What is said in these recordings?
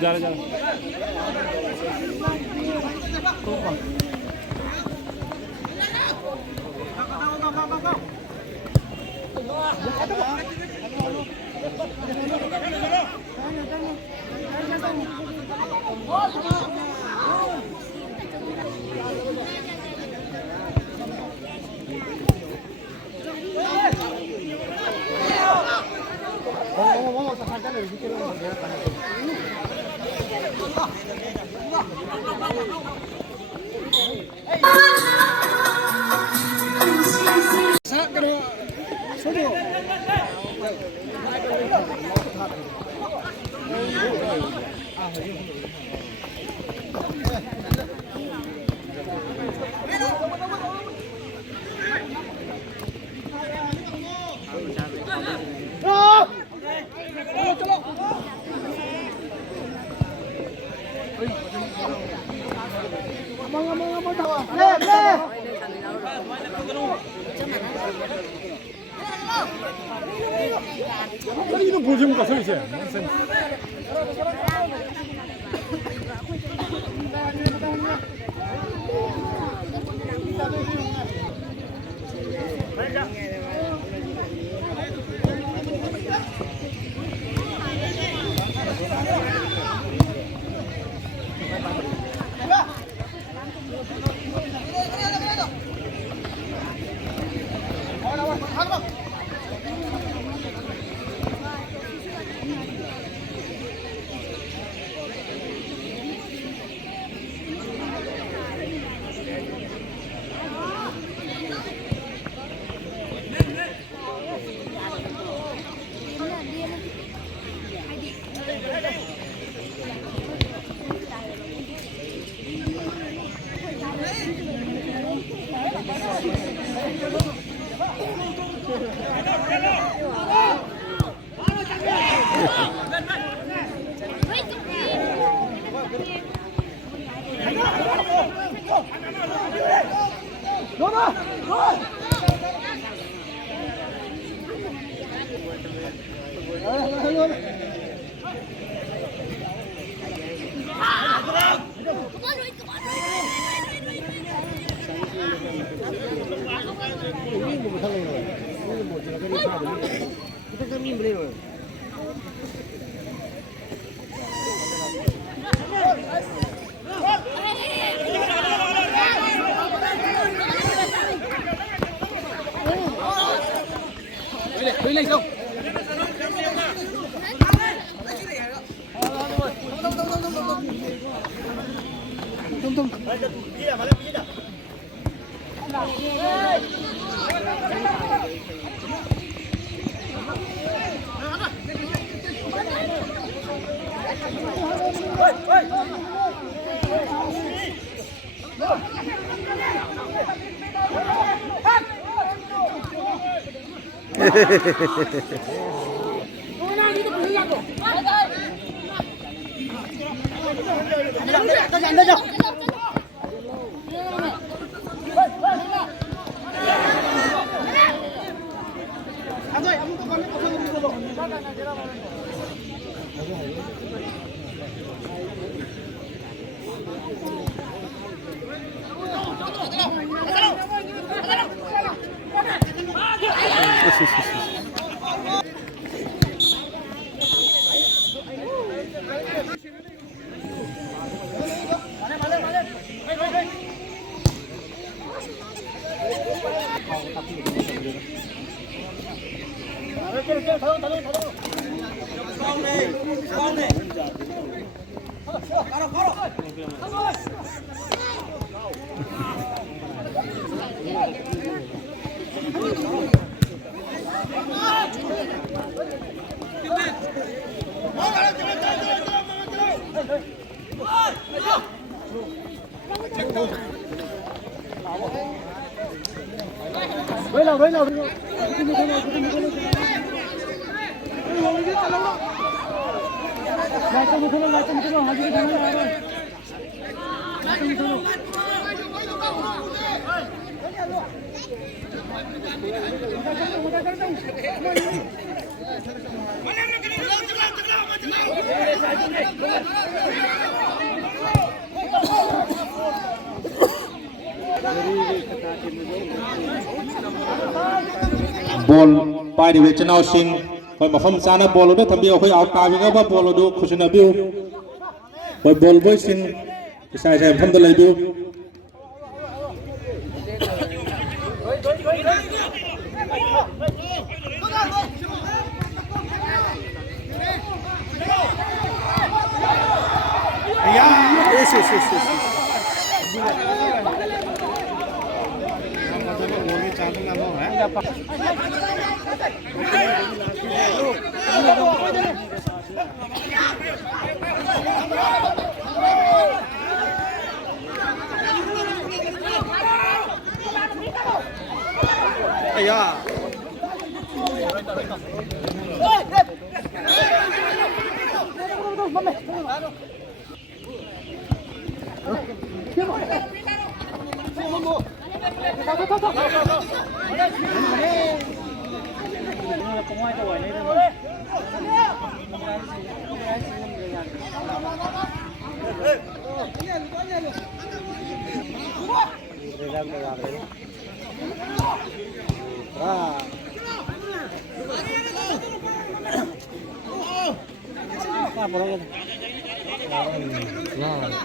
जा रहे 이거 보지못 가서 이제. บอลไปดิเวชนาซิงไปมาฟังซานะบอลเราได้ทำเดียวค่อยเอาตาไปก็ว่าบอลเราดูคุชนาบิวไปบอลไว้ซิงใช่ทำตัวเลยบิว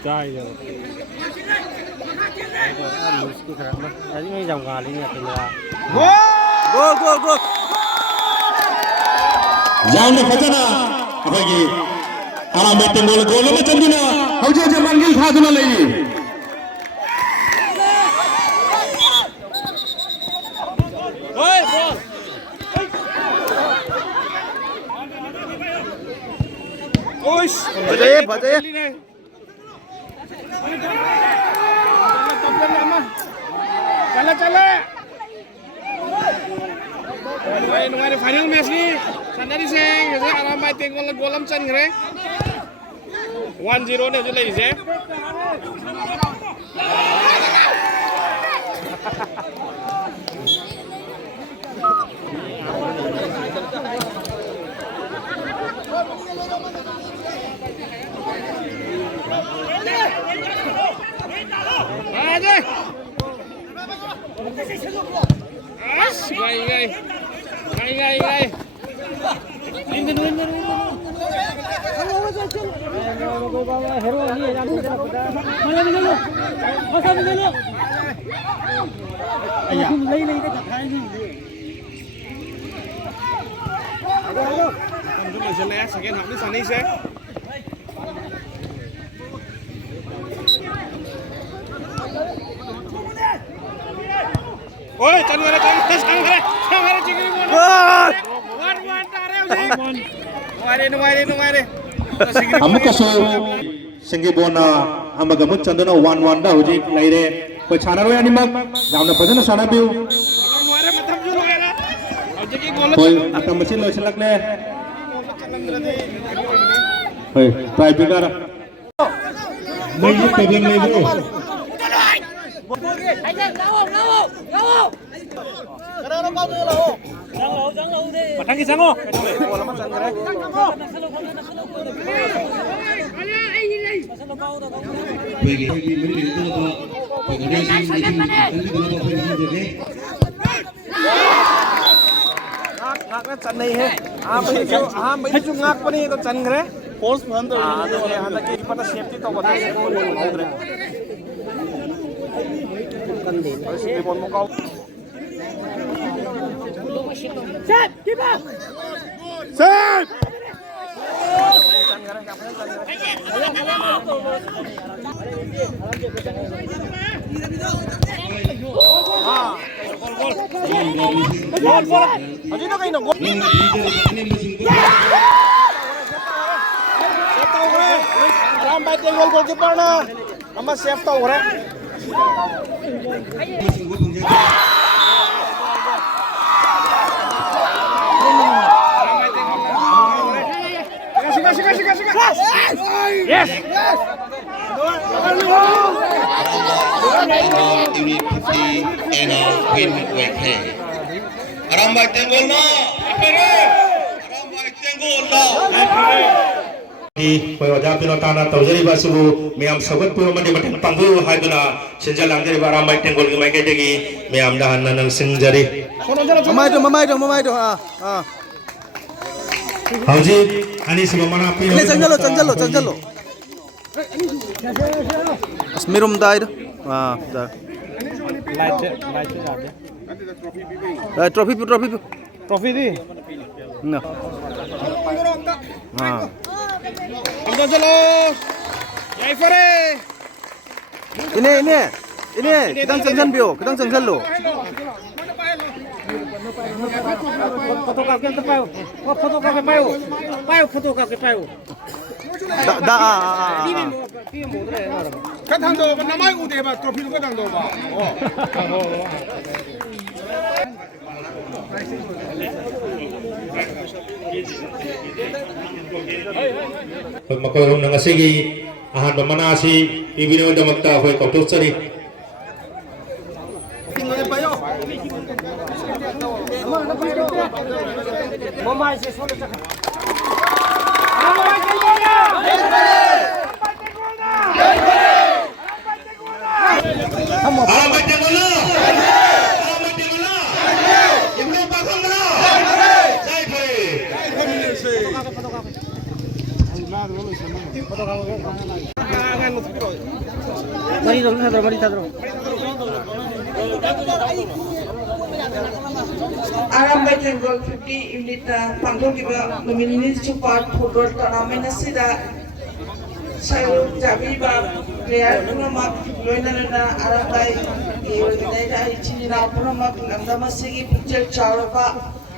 Trai rồi. Dòng gà lên thì là Go! Jangan fajana apa lagi? Alam betul gol macam mana? Hujung je manggil khaduna lagi. Oi, ball. Oish. Bajaya. चला नुआरे final match ni sandari seng je alam mai teng golam chan gre 1-0 ne je lai je aja Gai. Oi, jangan cikgu. Amu kaso singi bona amagamut chandana 1-1 da hujik laire koi chana roya ni mak jamna bajana sana biu koi atam mesin lo selak le hoi try bigar meji pegeng le biu Matang ki sango. Ngak chan nahi hai. Aam bhai jo ngak pani to chan gre. Force bhan to handa ki pata safety to bata gre. Kan din. Sige bon mo kau. Set, keep up. Set. Aji na kayo na gol. Aram bay tengol goalkeeper na. Ama save tau re. Yes. Unit 50 and win with K. Arambai tenggol na. Arambai tenggol na. Di payah pino tanah tahu jadi basuh miam sahabat pun mandi mandi panggu hai tu na senjalang dari barang baik tenggol kemai kedegi miam dah nanang senjari. Mamai itu ah. Hauji, ani sebab mana pino? Ini canjalo. Asmirum dah itu. Ah, dah. Trophy di. Nah. Ah. Ambil jalo. Yai fare. Ini kita cengcan bio, kita cengcan lo. Foto kaki payo. Foto kaki payo. Kan thằng đồ năm mai ưu thế mà trophy nó có thằng đồ mà. Makoy nang asigi ahan pamana si ibino damakta hoy kautus sari. Mamai se solo saka. Alamai tenggol na. Ibnu pasang na. Jai Pare. Mari tadro. Arambai tenggol 50 unit panggung kita memilih cepat football turnamen sida saya jadi player pun mak loina arambai kita ini na pun mak anda masih picture cara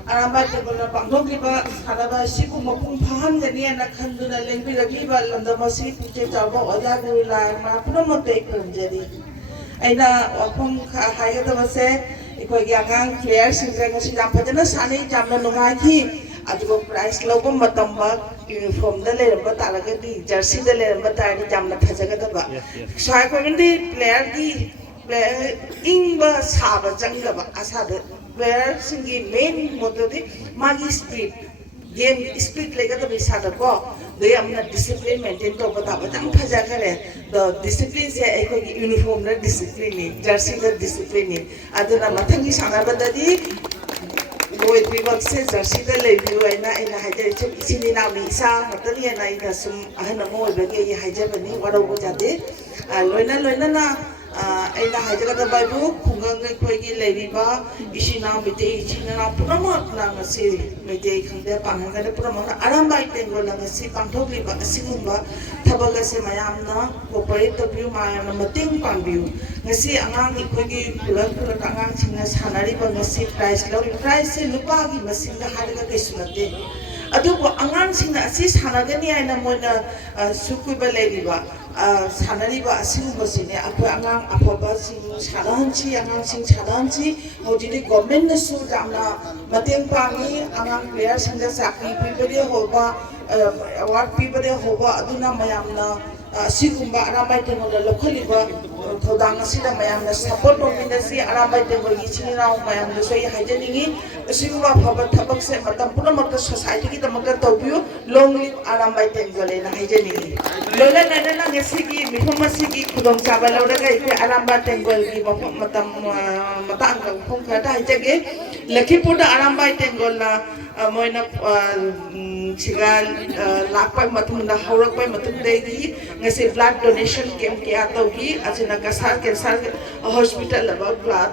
arambai tenggol panggung kita arambai siku mapung paham jadi anak kandungan lagi lagi anda masih picture cara wajah gula mak pun mak take jadi aina wapung kaya tu masih ikut yang player sendiri ngasih jam pada sana jam nungai ki, aduh price logo matambak uniform dah lembat tak lagi di jersey dah lembat tak di jam nak saja kata pak. Saya kau ni player di player ingba sahaja jangga pak asal player sendiri main motor di magi speed game speed lega tu bisa ada kok. Dia amna discipline maintain tu apa jang saja kare. The discipline saya ikut uniform dah discipline ni, jersey dah discipline ni. Aduh nama thangi sangat badadi. Boy pibak se jersey dah lebiu ina hajar cem sini nama isa, materi ina sum ahna mau bagi hajar bani walau bujade. Loina na ina hajar kata bayu kungang ikut lebiba isi nama bete isi nama pernah na ngasi bete kanda pangan kanda pernah aram baik tenggol ngasi pangthok liba asingumba thabaga se mayam na cooperate view mayam na mating pangview ngasi angang ikut pulang angang cina sanari ba ngasi price se lupa gi masing da harga kesulate aduh angang cina si sanaga ni aina moina sukui ba lebiba sanari ba asingumba sini aku angang apa sing saranci angang sing saranci mudi government na su jamna mating pangi angang player sing da sakri pibade hoba award pibade hoba aduna mayamna sigumba aramai tenggol lokhaliba thodang asida mayamna support nomina si aramai tenggol gichini rao mayamna soi hajaningi sigumba phaba thabak se matam punamak society ki tamak tawbiu long live aramai tenggol na hajaningi lola nana ngesigi mifamasi khudong chaba lawdaga ipe arambai tenggol gi matam matang khong khata hajage Lakhipur da arambai tenggol na moina chigal lakpai matum da haurakpai matum degi ngasi blood donation camp ke ataugi achina kasar cancer hospital laba blood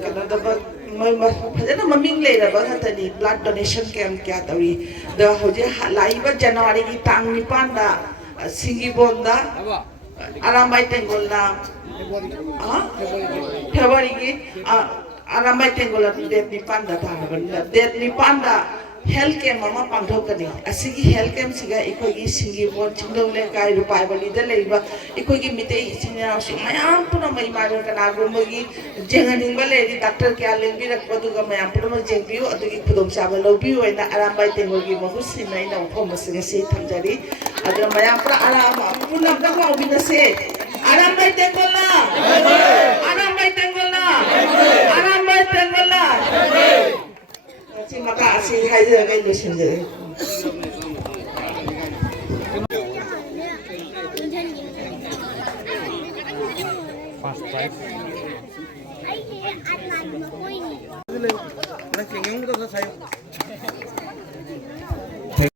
kana da ba moi ma phajana maming le da ba hatani blood donation camp ke atawi da hoje laiba January gi tang 9 da ꯁꯤꯡꯒꯤꯕꯣꯟꯗ ꯑꯔꯥꯝꯕꯥꯏ ꯇꯦꯡꯒꯣꯜꯅ ꯐꯦꯕꯋꯥꯔꯤꯒꯤ ꯑꯔꯥꯝꯕꯥꯏ ꯇꯦꯡꯒꯣꯜ date 9ꯗ ꯇꯥꯔꯕꯅꯤꯅ date 9ꯗ health camp अमा पांथोकनी असिगी हेल्थ कैम्प सिगा इकोगी सिंगीबोन चिंगदों लेकाय रुपायबलीदा लेबा इकोगी मिते इचिनाव सि मयाम पुना मै मारो कनागुमगी जेंगनिंग लेदी डॉक्टर क्या लेंबी रखपदुगा मयाम पुना जेंबियो अदुगी खुदोम चाबा लौबियो एना आरामबाई तेंगोगी महुसिना इना उफम मसिगा से थमजारी अदुगा मयाम पुना आराम पुना दगाउबिनसे आरामबाई तेंगोला आरामबाई तेंगोला आरामबाई तेंगोला Terima kasih, hai giờ gây được xin